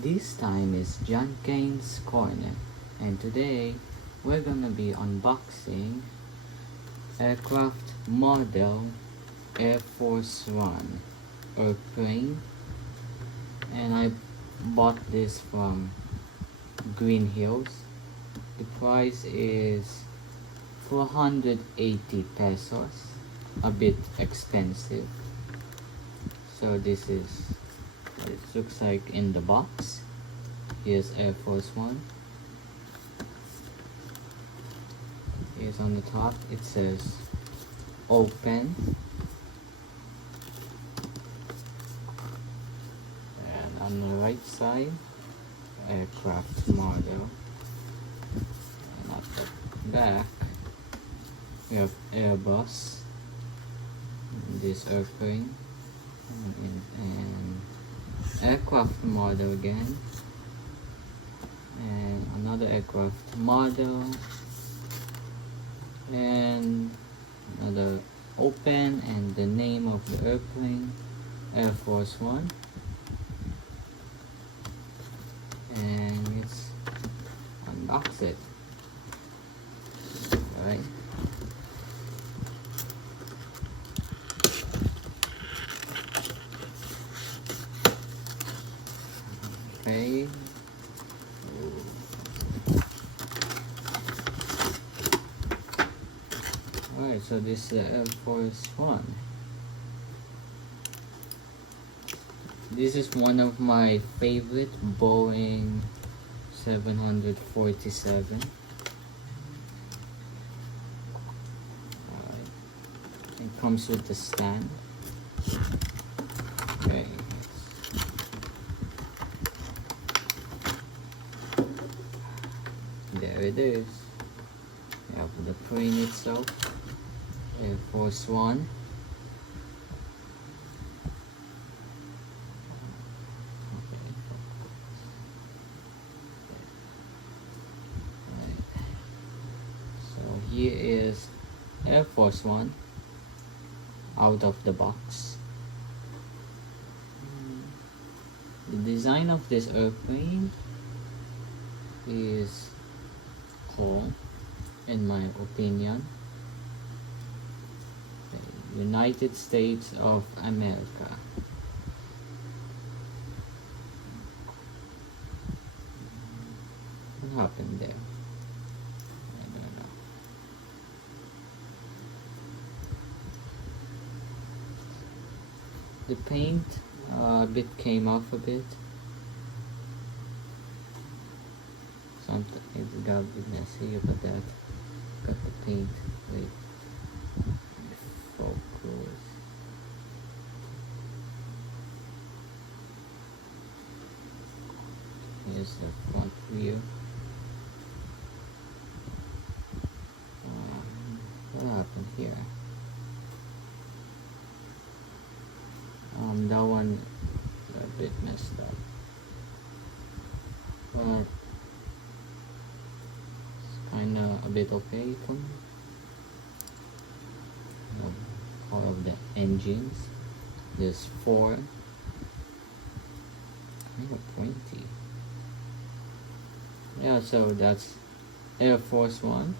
This time is John Kane's Corner, and today we're gonna be unboxing aircraft model Air Force One airplane, and I bought this from Green Hills. The price is 480 pesos, a bit expensive. So this is what it looks like in the box. Here's Air Force One. Here's on the top, it says open. And on the right side, aircraft model. And at the back, we have Airbus, this airplane, and aircraft model again, and another aircraft model, and another open, and the name of the airplane, Air Force One. And let's unbox it. Alright. Okay. Alright, so this is Air Force One. This is one of my favorite Boeing 747. Alright. It comes with the stand. Okay. There it is. We have the plane itself, Air Force One. Okay. Right. So here is Air Force One out of the box. The design of this airplane is cool, in my opinion. Okay. United States of America. What happened there? I don't know. The paint bit came off a bit. Something it got a bit messy, but that got the paint with focus. Here's the front view. What happened here? That one got a bit messed up, but kinda a bit okay for me. All of the engines. There's 4. Kind of pointy. Yeah, so that's Air Force One.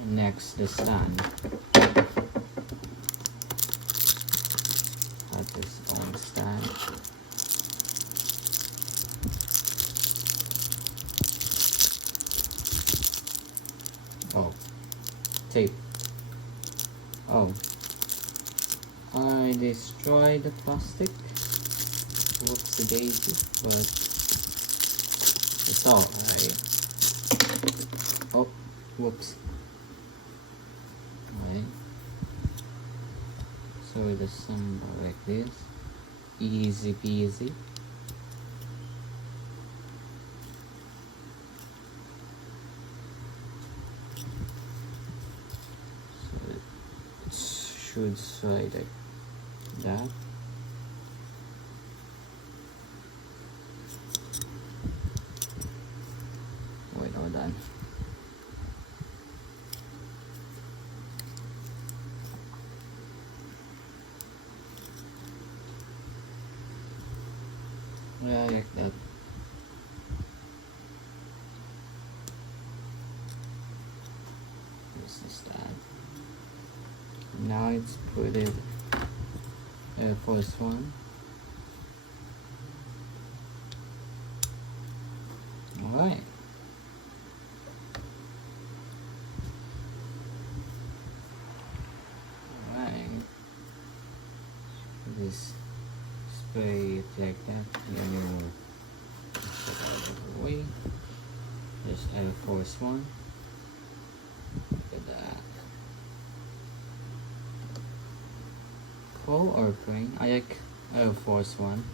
And next, the stand. Has its own stand. Oh, tape. Oh, I destroyed the plastic. Whoopsie daisy, but it's alright. Oh, whoops. Alright. So the symbol like this. Easy peasy. Should slide like that. Wait, hold on. Yeah, like that. This is that. Now it's put it first one. Alright. Alright. Just spray it like that. Let me move it out of the way. Just Air Force One. Look at that. Cool airplane. I like Air Force One.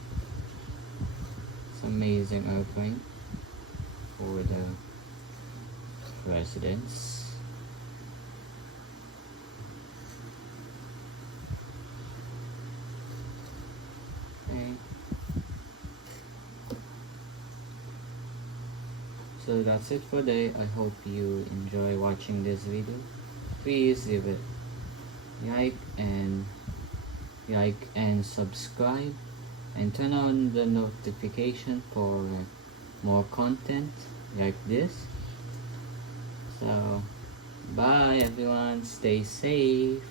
It's an amazing airplane for the presidents. Okay. So that's it for today. I hope you enjoy watching this video. Please give it like and subscribe and turn on the notification for more content like this. So bye everyone, stay safe.